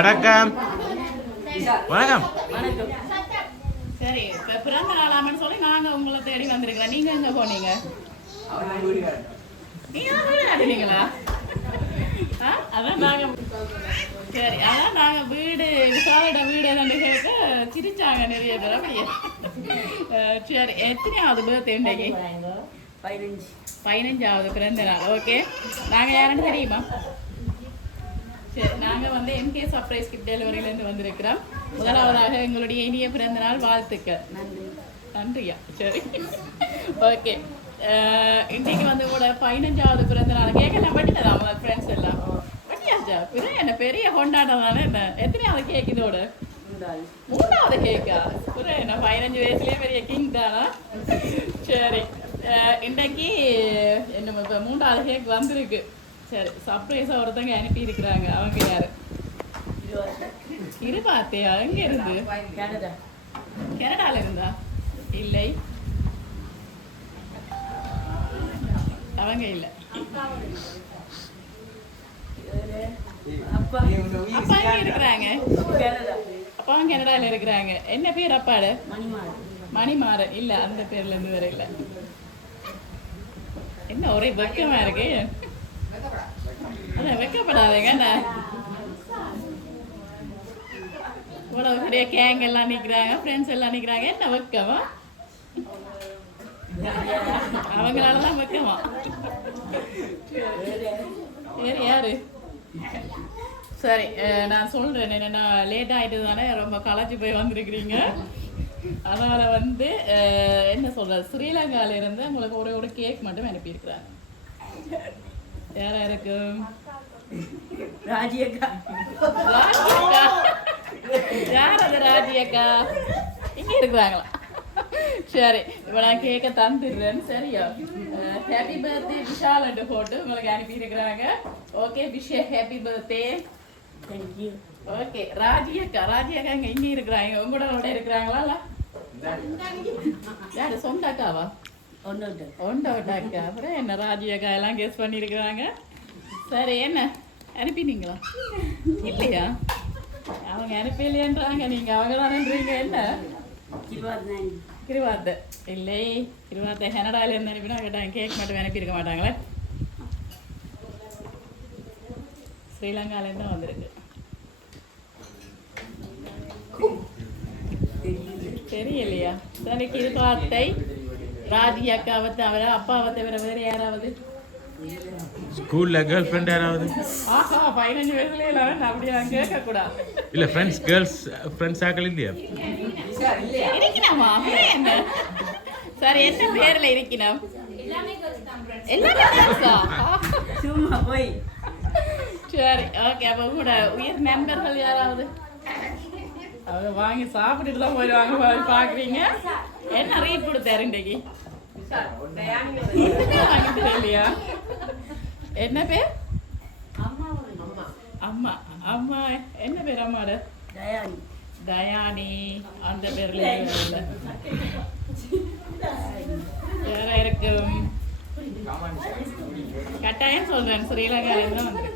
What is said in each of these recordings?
வணக்கம் வணக்கம். சரி, இப்ப பிறந்த நாளாமன்னு சொல்லி நாங்க உங்களை தேடி வந்திருக்கிறோம். நீங்க எங்க போனீங்க? நீங்க வீடு காட்டுனீங்களா? அதான் நாங்க சரி, அதான் நாங்க வீடு விசாரிட வீடு என்னன்னு கேட்க சிரிச்சாங்க நிறைய பேர். அப்படியே சரி, எத்தனையாவது பர்த்டே இன்றைக்கு? 15வது பிறந்த நாள். ஓகே, நாங்கள் யாருன்னு தெரியுமா? சரி, நாங்கள் வந்து எம்கே சர்ப்ரைஸ் கிஃப்ட் டெலிவரியிலேருந்து வந்திருக்கிறோம். முதலாவதாக எங்களுடைய இனிய பிறந்த நாள் வாழ்த்துக்கள். நன்றியா. சரி, ஓகே. இன்றைக்கு வந்து கூட 15வது பிறந்த நாள் கேட்கலாம். பட்டினதா முதல் ஃப்ரெண்ட்ஸ் எல்லாம் பட்டியாச்சா? என்ன பெரிய கொண்டாட்டம் தானே. என்ன எத்தனையாவது கேக் இதோட? 3வது கேக்கா? என்ன 15 வயசுலேயே பெரிய கிங் தானா? சரி, இன்றைக்கு என்ன இப்போ 3வது கேக் வந்திருக்கு. சரி, சர்ப்ரைஸாக ஒருத்தங்க அனுப்பி இருக்கிறாங்க. அவங்க யாரு? இருபாத்தையா? எங்கே இருந்து? கனடால இருந்தா? இல்லை, அவங்க இல்லை. அப்பா எங்க இருக்கிறாங்க? அப்பாவும் கனடால இருக்கிறாங்க. என்ன பேர் அப்பாடு? மணிமாறன். இல்ல, அந்த பேர்ல இருந்து வேற இல்ல. என்ன ஒரே வெக்கமா இருக்கு? அதான் வெக்கப்படாதீங்க. என்ன இவ்வளவு பெரிய கேங் எல்லாம் நிக்கிறாங்க, ஃப்ரெண்ட்ஸ் எல்லாம் நிக்கிறாங்க. என்ன வெக்கமா? அவங்களாலதான் வெக்கமா. சரி, யாரு? சரி, நான் சொல்றேன். என்னன்னா லேட் ஆயிட்டு தானே, ரொம்ப களைச்சி போய் வந்திருக்கிறீங்க. அதனால வந்து என்ன சொல்றது, ஸ்ரீலங்கால இருந்து உங்களுக்கு ஒரு கேக் மட்டும் அனுப்பியிருக்கிறாங்க. யாரா இருக்கும்? ராஜியக்கா. யார் அது ராஜியக்கா? இங்க இருக்கிறாங்களா? சரி, இப்போ நான் கேக்க தந்துடுறேன். சரியா? ஹாப்பி பர்த்டே விஷால் போட்டு உங்களுக்கு அனுப்பி இருக்கிறாங்க. Okay, wish happy birthday. Thank you. Okay, ராஜியக்கா இங்க இருக்கிறாங்க. உங்களோட இருக்கிறாங்களா? யாரு? சொந்த அக்காவா? ஒண்டோட்ட அக்கா. அப்புறம் என்ன ராஜியக்கா எல்லாம் கெஸ் பண்ணியிருக்கிறாங்க. சரி, என்ன அனுப்பினீங்களா? இல்லையா? அவங்க அனுப்பலையன்றாங்க, நீங்க அவங்க தானேன்றீங்க. என்ன கிருவாத்தை? இல்லை, கிருவாத்தை கனடால இருந்து அனுப்பினா கேட்டாங்க. கேக் மட்டும் அனுப்பியிருக்க மாட்டாங்களே. ஸ்ரீலங்கால இருந்து வந்திருக்கு. தெரியலையா? சரி, கிருவாத்தை ராஜி அக்காவை தவிர, அப்பாவை தவிர வேற யாராவது? ஸ்கூல்ல கேர்ள் ஃப்ரெண்ட் யாராவது? ஆஹா, 15 வயசுல அப்படியே நான் கேட்க கூடாது. இல்ல, ஃப்ரெண்ட்ஸ் கேர்ள்ஸ் ஃப்ரெண்ட்ஸ் ஆக்கள் இல்லையா? இருக்கணுமா? என்ன? சரி, என்ன பேர்ல இருக்கணும்? எல்லாமே கேர்ள்ஸா? சும்மா போய். சரி, ஓகே. அப்ப உங்களோட உயர் நண்பர்கள் யாராவது? அவங்க வாங்கி சாப்பிட்டுட்டு தான் போயிடுவாங்க. பாக்குறீங்க. என்ன ரீட் கொடுத்தாரு இன்றைக்கு? இல்லையா? என்ன பேர்? அம்மா. அம்மா என்ன பேர் அம்மாட? தயானி. அந்த பேர்ல வேற இருக்கும். கட்டாயம் சொல்றேன், ஸ்ரீலங்கால இருந்து வந்து.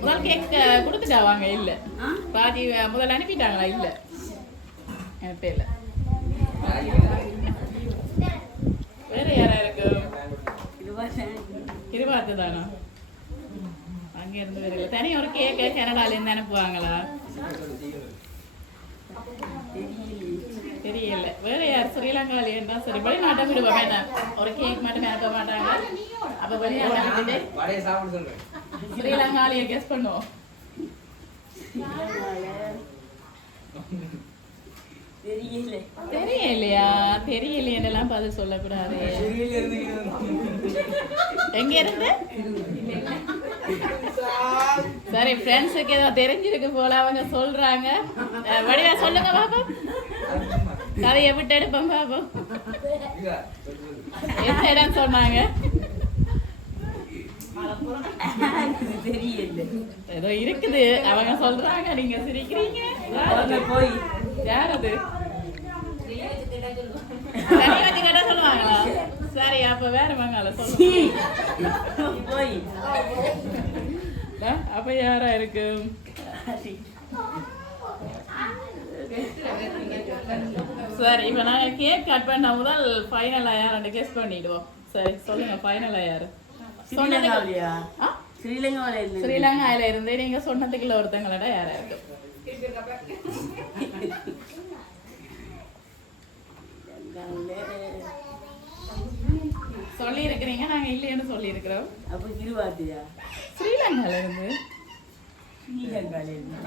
முதல் கேக் கொடுத்துட்டாவாங்க? இல்ல, பாதி முதல்ல அனுப்பிட்டாங்களா? இல்ல, அனுப்பல. வேற யாரா இருக்கு? கிருபாத்து தானா? அங்க இருந்து வேற இல்ல. தனி ஒரு கேக் கனடால இருந்து அனுப்புவாங்களா? தெரியல. வேற யார்? ஸ்ரீலங்கால இருந்தா சரி, வெளிநாட்டை விடுவோம். வேண்டாம், ஒரு கேக் மட்டும் அனுப்ப மாட்டாங்க. அப்ப வெளிநாட்டு ஸ்ரீலங்காலையே கெஸ் பண்ணுவோம். தெரியலையா? தெரியலையெல்லாம் பதில் சொல்லக்கூடாது. எங்க இருந்து? சரி, ஃப்ரெண்ட்ஸுக்கு ஏதோ தெரிஞ்சிருக்கு போல, அவங்க சொல்றாங்க. வடிவா சொல்லுங்க பாப்போம். கதையை விட்டு எடுப்போம் பாப்போம். எந்த இடம் சொன்னாங்க? ஏதோ இருக்குது அவங்க சொல்றாங்க, நீங்க சிரிக்கிறீங்க. யார் அது? தனி வச்சு கேட்டா சொல்லுவாங்களா? சரி அப்ப வேற மங்கால சொல்லுங்க. போய் அப்ப யாரா இருக்கு? சரி இப்ப நாங்க கேக் கட் பண்ண முதல் ஃபைனலா யார் கெஸ் பண்ணிடுவோம். சரி சொல்லுங்க ஃபைனலா யாரு? ஸ்ரீலங்காவிலையா? ஸ்ரீலங்காவில இருந்து நீங்க சொன்னதுக்குள்ள ஒருத்தங்களோட யாரா இருக்கு? சொல்லி இருக்கிறீங்க, நாங்க இல்லைன்னு சொல்லி இருக்கிறோம். அப்ப கிருவாத்தியா? ஸ்ரீலங்கால இருந்து. ஸ்ரீலங்கால இருந்து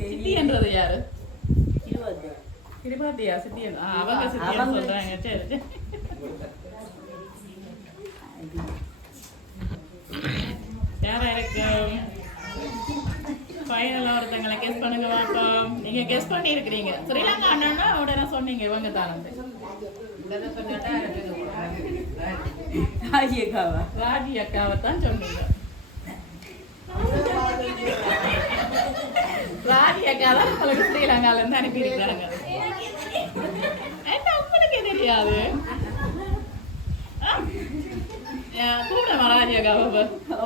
சித்தி என்றது யாரு? கிருவாத்தியா? கிருபாத்தியா? சித்தி அவங்க சித்தி சொல்றாங்க. சரி சரி. யாரா இருக்கு? ஃபைனலா ஒருத்தங்களை கெஸ் பண்ணுங்க பாப்போம். நீங்க கெஸ் பண்ணி இருக்கிறீங்க. ஸ்ரீலங்கா அண்ணா உடனே சொன்னீங்க இவங்க தான். ராஜி அக்காவா? ராஜி அக்காவை தான் சொன்னீங்க. ராஜி அக்கா தான் உங்களுக்கு ஸ்ரீலங்கால இருந்து அனுப்பி இருக்கிறாங்க. என்ன உங்களுக்கு தெரியாது? கூப்பிடமா ராஜி அக்காவை?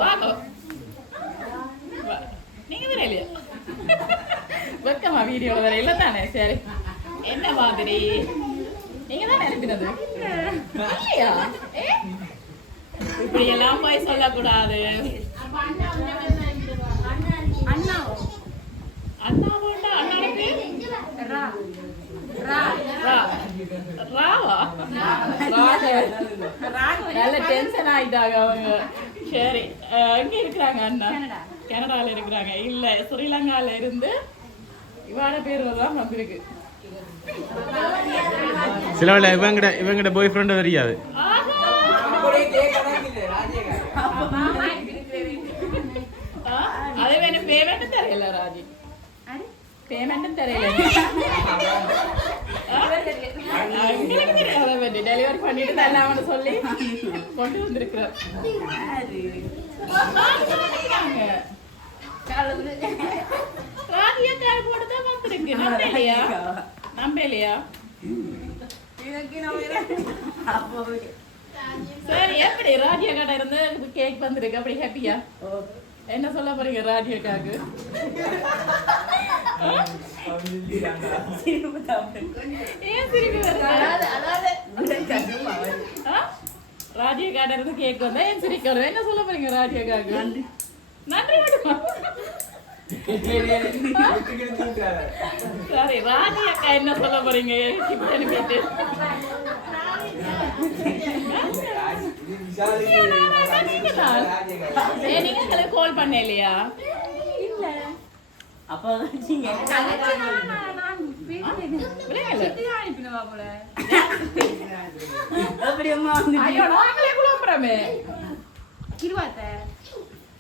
வாங்க. நீங்க வேற இல்லையா? வெக்கமா வீடியோல வேற இல்ல தானே? சரி என்ன மாதிரி நீங்க தான் அனுப்பினது இல்லையா? இப்படி எல்லாம் போய் சொல்லக்கூடாது. அண்ணாவோட அண்ணனுக்கு ராவா? நல்ல டென்ஷன் ஆயிட்டாங்க அவங்க. சரி எங்க இருக்கிறாங்க அண்ணா? கனடால இருக்கிறாங்க. இல்ல ஸ்ரீலங்கால இருந்து இவாட பேர் தான் வந்திருக்கு. சிலவள இவங்கட பாய் ஃப்ரெண்ட் தெரியாது. அதே வேணா பேமெண்ட் தெரியல ராஜி. பேமெண்ட் தெரியல. டெலிவரி பண்ணிட்டு தரலாம்னு சொல்லி கொண்டு வந்திருக்கிறோம். ராஜியா கார் போட்டு தான் வந்திருக்கு. நம்பலையா? நம்பலையா? சரி எப்படி ராஜியா கடை இருந்து கேக் வந்திருக்கு? அப்படி ஹாப்பியா? என்ன சொல்ல போறீங்க ராஜியாக்காக்கு? ஏன் சிரிப்பு வருது? ராஜியா கடை இருந்து கேக் வந்தா ஏன் சிரிக்கணும்? என்ன சொல்ல போறீங்க ராஜியாக்காக்கு? நன்றி மட்டுமா? சரி ராஜி அக்கா என்ன சொல்ல போறீங்க? அனுப்பிட்டு நீங்க கால் பண்ண இல்லையா? இல்ல அப்ப நீங்க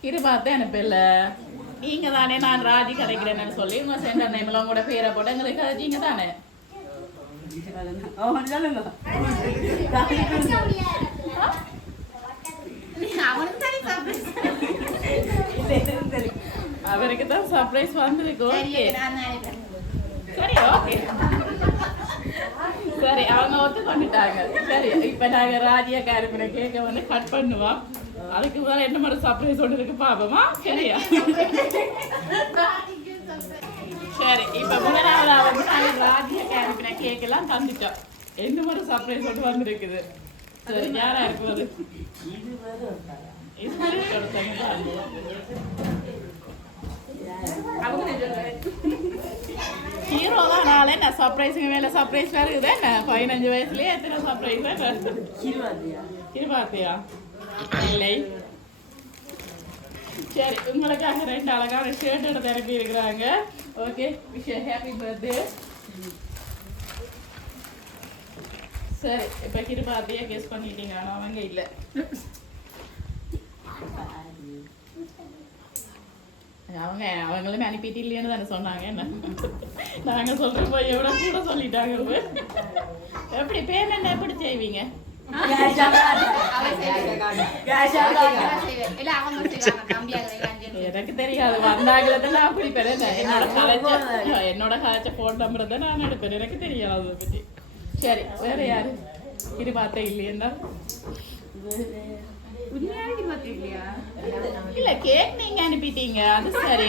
கிருபாத்த அனுப்பல. நீங்க தானே நான் ராஜி கிடைக்கிறேன்னு சொல்லி உங்க சென்டர் நேம்ல உங்களோட பேரை போட்டு எங்களுக்கு கதைச்சிங்க தானே? அவருக்கு தான் சர்ப்ரைஸ் வந்திருக்கு. சரி ஓகே சரி அவங்க ஒத்துக்கொண்டுட்டாங்க. சரி இப்ப நாங்க ராஜியா காரிப்பின கேக்க வந்து கட் பண்ணுவோம். அதுக்கு முதல்ல என்ன மாதிரி சர்ப்ரைஸ் ஒன்று இருக்கு பாப்போமா? சரியா? சரி இப்ப முதலாவது வந்து நாங்க ராஜியா காரிப்பின கேக் எல்லாம் தந்துட்டோம். என்ன மாதிரி சர்ப்ரைஸ் ஒன்று வந்திருக்குது. சரி யாரா இருக்குது? ஹீரோ தான் நாளே நான் சர்ப்ரைஸுக்கு மேல சர்ப்ரைஸ் இருக்குது. என்ன 15 வயசுலயே எத்தனை சர்ப்ரைஸ்? கிருபாத்தியா? இல்லை. சரி உங்களுக்காக 2 அழகான ஷர்ட் எடுத்து அனுப்பி இருக்கிறாங்க. Okay wish happy birthday. சரி இப்ப கிருபாத்தியா கெஸ் பண்ணிட்டீங்க. ஆனா அவங்க இல்ல. அவங்களுமே அனுப்பிட்டு இல்லைன்னு தானே சொன்னாங்க. என்ன நாங்க சொல்ற போய் எவ்வளவு கூட சொல்லிட்டாங்க. எப்படி பேமெண்ட் எப்படி செய்வீங்க? எனக்கு தெரியாது வந்தாங்கள நான் பிடிப்பேன் என்னோட கலைச்ச போன் நம்பர் தான் நான் எடுப்பேன் எனக்கு தெரியாது அதை பற்றி சரி வேற யாரு இது பார்த்தேன் இல்லையா இல்ல கேக் நீங்க அனுப்பிட்டீங்க அது சரி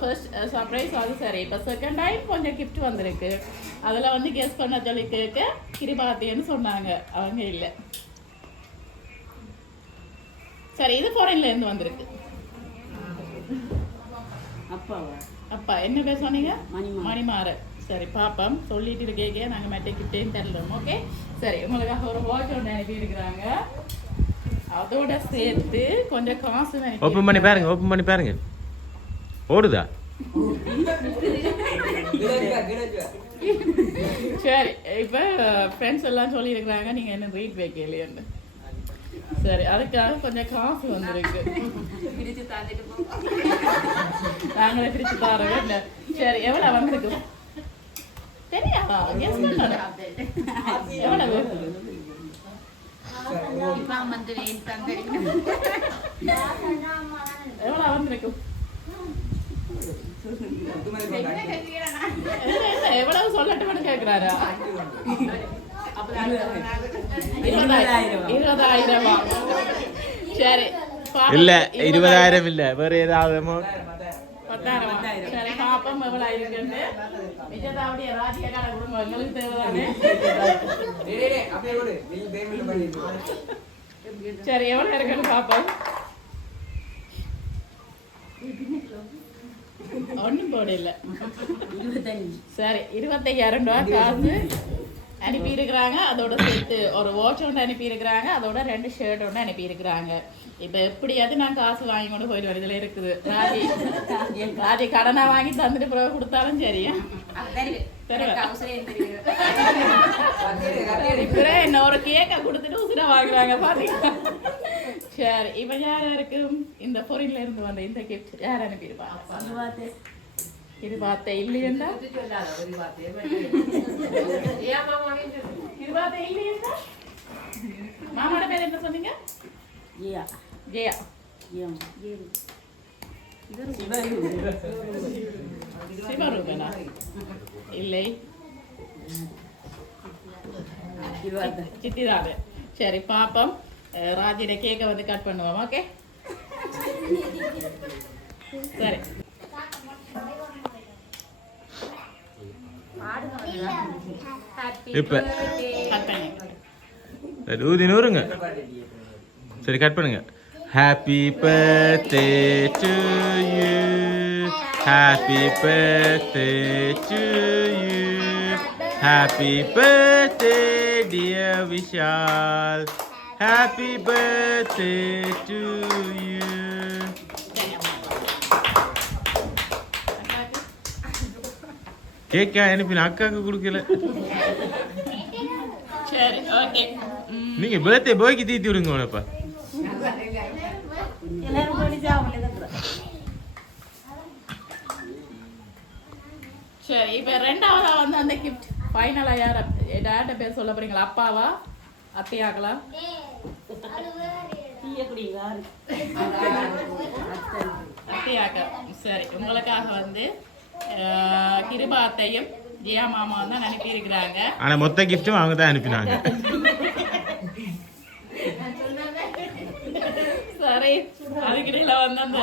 ஃபர்ஸ்ட் சர்ப்ரைஸ் அது சரி இப்ப செகண்ட் டைம் கொஞ்சம் கிஃப்ட் வந்திருக்கு அதுல வந்து கெஸ் பண்ண சொல்லி கேட்க கிரிபாத்தின்னு சொன்னாங்க அவங்க இல்ல சரி இது ஃபாரின்ல இருந்து வந்திருக்கு அப்பா என்ன பேர் சொன்னீங்க மணிமாற சரி பாப்போம் சொல்லிட்டு இருக்கே நாங்க மெட்டை கிட்டேன்னு தரலாம் ஓகே சரி உங்களுக்காக ஒரு வாட்ச் ஒன்று அனுப்பி இருக்கிறாங்க அதோட சேர்த்து கொஞ்சம் காசு ஓபன் பண்ணி பாருங்க ஓடுதா சரி இப்ப ஃப்ரெண்ட்ஸ் எல்லாம் சொல்லி இருக்கிறாங்க நீங்க என்ன ரீட் வைக்கலையன்னு சரி அதுக்காக கொஞ்சம் காசு வந்திருக்கு நாங்களே பிரிச்சு தரோம் சரி எவ்வளவு வந்திருக்கு தெரியாதா எவ்வளவு எவ்வளவு வந்திருக்கு எவ்வளவு சொல்லட்டும்னு கேக்குறாரா 20,000 சரி இல்ல 20,000 இல்ல வேற ஏதாவது 10,000 சரி பாப்போம் எவ்வளவு இருக்குன்னு விஜயதாவுடைய ராஜ்ய கடை குடும்பம் எங்களுக்கு தேவைதானே சரி எவ்வளவு இருக்குன்னு பாப்போம் ஒன்றும் போடல சரி 25,000 ரூபாய் காசு அனுப்பி இருக்கிறாங்க அதோட சேர்த்து ஒரு வாட்ச் ஒன்று அனுப்பி இருக்கிறாங்க அதோட 2 ஷர்ட் ஒன்று அனுப்பி இருக்கிறாங்க இப்ப எப்படியாவது நான் காசு வாங்கி கொண்டு போயிட்டு வரதுல இருக்குது ராஜி கடனா வாங்கி தந்துட்டு பிறகு கொடுத்தாலும் சரியா என்ன ஒரு கேக்க கொடுத்துட்டு உசுர வாங்குறாங்க பாத்தீங்களா சரி இப்ப யாருக்கு இந்த பொருள்ல இருந்து வந்த இந்த கிஃப்ட் யார் அனுப்பியிருப்பாங்க இது பார்த்த இல்லையா மாமாவோட பேர் என்ன சொன்னீங்க ஜெயா சிவரூபனா இல்லை சித்திதாவே சரி பாப்போம் ராஜிட கேக்க வந்து கட் பண்ணுவோம் ஓகே சரி இப்ப ஊதி நூறுங்க சரி கட் பண்ணுங்க happy birthday to you happy birthday to you happy birthday dear Vishal happy birthday to you கேக்கா அனுப்பின அக்காவுக்கு கொடுக்கல சரி ஓகே நீங்க பர்த்டே பாய்க்கு தீத்தி விடுங்க உனப்பா சரி இப்ப ரெண்டாவதா வந்து அந்த கிஃப்ட் ஃபைனலா யார டாட்ட பேர் சொல்ல போறீங்களா அப்பாவா அத்தையாங்களா அத்தையாக்கா சரி உங்களுக்காக வந்து கிருபா அத்தையும் ஜியா மாமா தான் அனுப்பி இருக்கிறாங்க ஆனா மொத்த கிஃப்டும் அவங்க தான் அனுப்பினாங்க சரி அதுக்கிடையில வந்து அந்த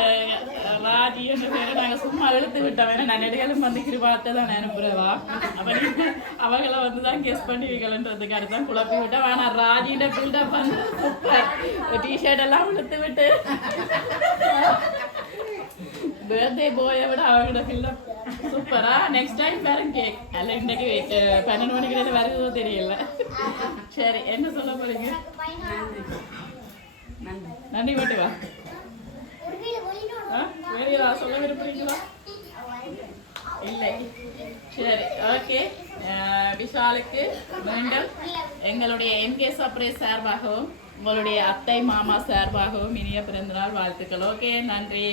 ராஜி என்ற பேரை நாங்க சும்மா இழுத்து விட்டோம் ஏன்னா நான் நெடுகளும் வந்து கிருபாத்தை தான் அனுப்புறவா அப்ப அவங்கள வந்து தான் கெஸ் பண்ணி வைக்கலன்றதுக்கு அடுத்தான் குழப்பி விட்டோம் ஆனா ராஜியோட பில்டப் வந்து சூப்பர் டிஷர்ட் எல்லாம் இழுத்து விட்டு பர்த்டே போயை விட அவங்களோட பில்டப் சூப்பரா நெக்ஸ்ட் டைம் வேறும் கேக் அல்ல இன்னைக்கு 12 மணிக்கு வருதோ தெரியல சரி என்ன சொல்ல போறீங்க நன்றி மட்டும் வா வேற ஏதாவது சொல்ல விரும்புறீங்களா இல்லை சரி ஓகே விஷாலுக்கு மீண்டும் எங்களுடைய எம்கே சர்ப்ரைஸ் சார்பாகவும் உங்களுடைய அத்தை மாமா சார்பாகவும் இனிய பிறந்தநாள் வாழ்த்துக்கள் ஓகே நன்றி